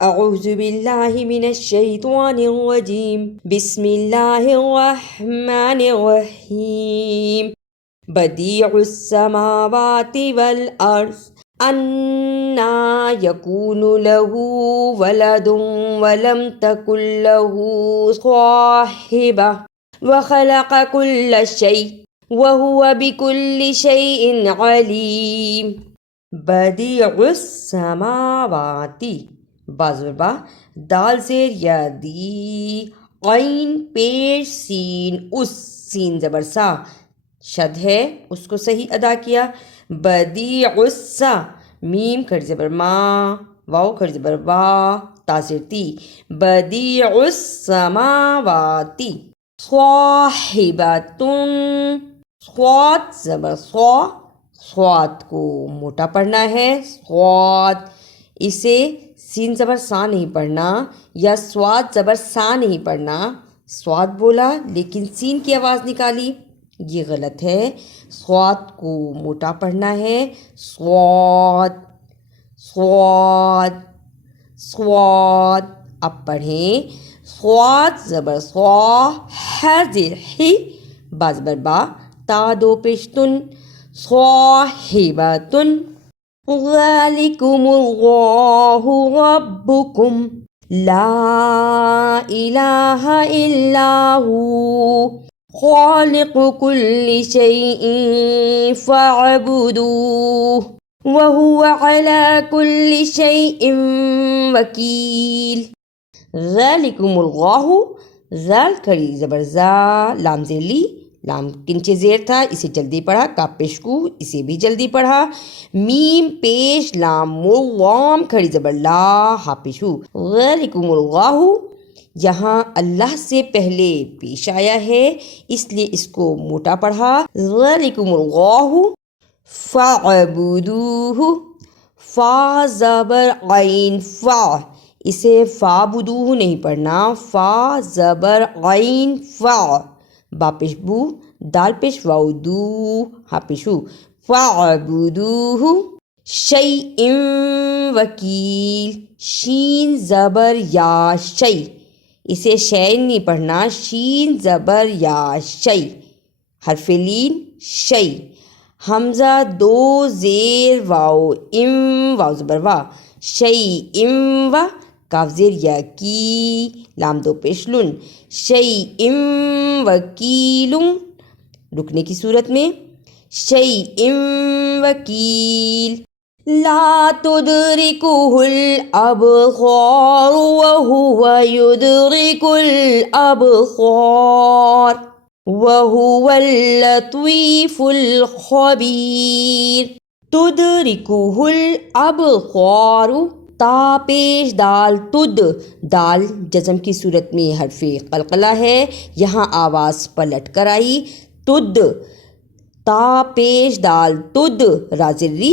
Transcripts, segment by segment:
أعوذ بالله من الشيطان الرجيم بسم الله الرحمن الرحيم بديع السماوات والأرض أنى يكون له ولد ولم تكن له صاحبة وخلق كل شيء وهو بكل شيء عليم بديع السماوات بازربا دال زیر یا دی عین پیش سین اس سین زبر سا شد ہے اس کو صحیح ادا کیا بدیع السا میم کھڑی زبر ما واو کھڑی زبر وا تاثیر تی بدیع السماواتی صاحبتن صوت زبر صوت کو موٹا پڑھنا ہے صوت اسے سین زبر سا نہیں پڑھنا یا سواد زبر سا نہیں پڑھنا سواد بولا لیکن سین کی آواز نکالی یہ غلط ہے سواد کو موٹا پڑھنا ہے سواد سواد سواد اب پڑھیں سواد زبر سوا حاضر ہی با زبر با تا دو پیشتن صاحبتن ذلكم الله ربكم لا إله إلا هو خالق كل شيء فاعبدوه وهو على كل شيء وكيل ذلكم الله ذال کھڑی زبر زا لام زیر لی لام کنچے زیر تھا اسے جلدی پڑھا کاف پیش کو اسے بھی جلدی پڑھا میم پیش لام لام کھڑی زبر لا ہا پیش ہو ذالکم اللہ یہاں اللہ سے پہلے پیش آیا ہے اس لیے اس کو موٹا پڑھا ذالکم اللہ فاعبدوہ فا زبر عین فا اسے فا بدوہ نہیں پڑھنا فا زبر عین فا با پیش بو دال پیش واو دو ہا پیش ہو فاعبدوہ شیء وکیل شین زبر یا شی اسے شین نہیں پڑھنا شین زبر یا شی حرف لین شی حمزہ دو زیر واو واو زبر وا شیء و کاف زیر یا کی لام دو پیش لن شیء وکیل رکنے کی صورت میں شیء وکیل لا تدرکہ الابصار وہو یدرک الابصار وہو اللطیف الخبیر تدرکہ الابصار تا پیش دال تد دال جزم کی صورت میں حرف قلقلہ ہے یہاں آواز پلٹ کر آئی تد تا پیش دال تد رازر ری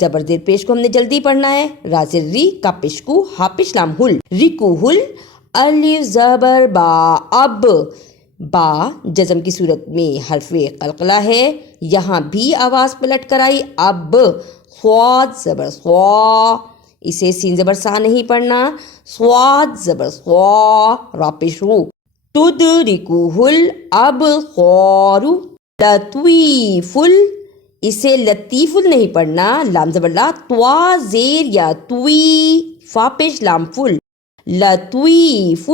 زبر زیر پیش کو ہم نے جلدی پڑھنا ہے رازر ری کا پیش کو ہا پیش لام ہل ریکو ہل الف زبر با اب با جزم کی صورت میں حرف قلقلہ ہے یہاں بھی آواز پلٹ کر آئی اب صاد زبر صا اسے سین زبر سا نہیں پڑھنا صاد زبر صا را پیش رو تدرکہ الابصار لطیف اسے لطیف نہیں پڑھنا لام زبر لا توا زیر یا توی فا پیش لام فل لطیف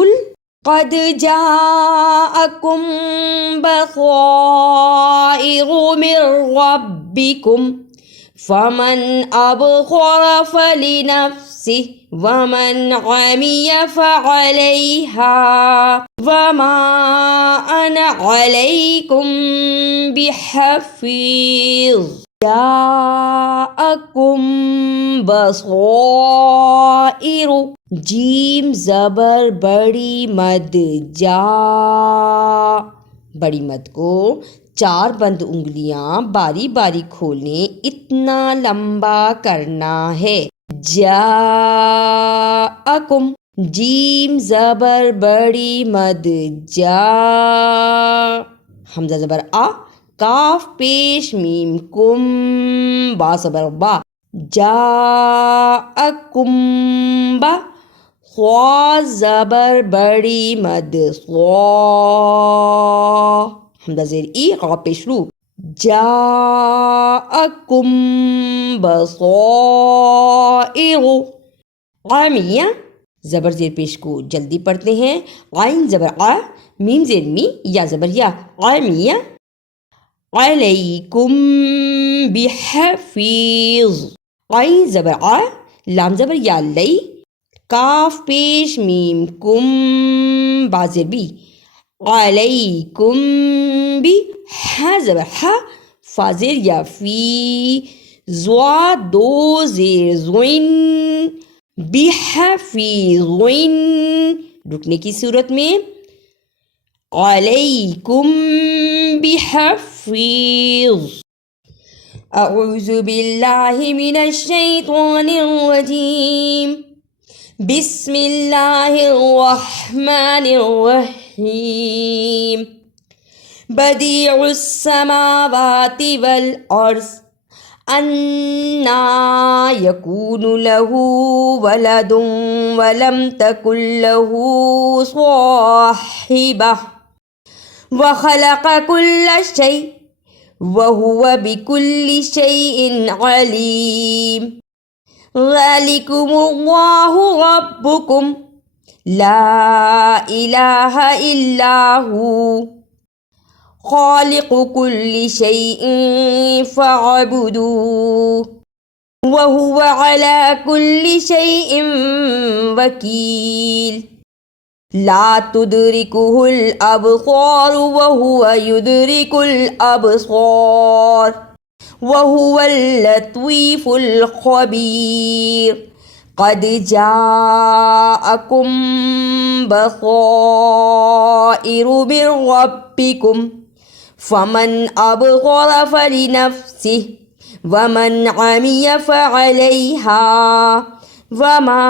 قد جاءکم بصائر من ربکم فمن أبصر فلنفسه ومن عمي فعليها وما أنا عليكم بحفيظ جاءكم بصائر جیم زبر بڑی مد جا بڑی مد کو چار بند انگلیاں باری باری کھولنے اتنا لمبا کرنا ہے جاءکم جیم زبر بڑی مد جا حمزہ زبر آ کاف پیش میم کم با زبر با جاءکم با صا زبر بڑی مد صا حمزہ زیر ای قاف پیش رو جاءکم بصائر عامیہ زبر زیر پیش کو جلدی پڑھتے ہیں عین زبر آ میم زیر می یا زبر یا عامیہ علیکم بحفیظ عین زبر آ لام زبر یا لئی کاف پیش میم کم با زیر بی علیکم بی ح زبر ح فا زیر یا فی زوا دو زیر زوین بحفیظین رکنے کی صورت میں علیکم بحفیظ اعوذ باللہ من الشیطان الرجیم بسم اللہ الرحمن الرحیم بدیع السماوات والارض أَنَّىٰ يَكُونُ لَهُ وَلَدٌ وَلَمْ تَكُن لَهُ صَاحِبَةٌ وَخَلَقَ كُلَّ شَيْءٍ وَهُوَ بِكُلِّ شَيْءٍ عَلِيمٌ ذَلِكُمُ اللَّهُ رَبُّكُمْ لَا إِلَٰهَ إِلَّا هُوَ خالق كل شيء فاعبدوه وهو على كل شيء وكيل لا تدركه الأبصار وهو يدرك الأبصار وهو اللطيف الخبير قد جاءكم بصائر من ربكم فمن أبصر فلنفسه ومن عمي فعليها وما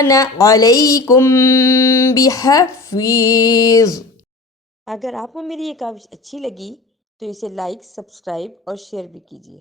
أنا عليكم بحفيظ۔ اگر آپ کو میری یہ کاوش اچھی لگی تو اسے لائک، سبسکرائب اور شیئر بھی کیجیے۔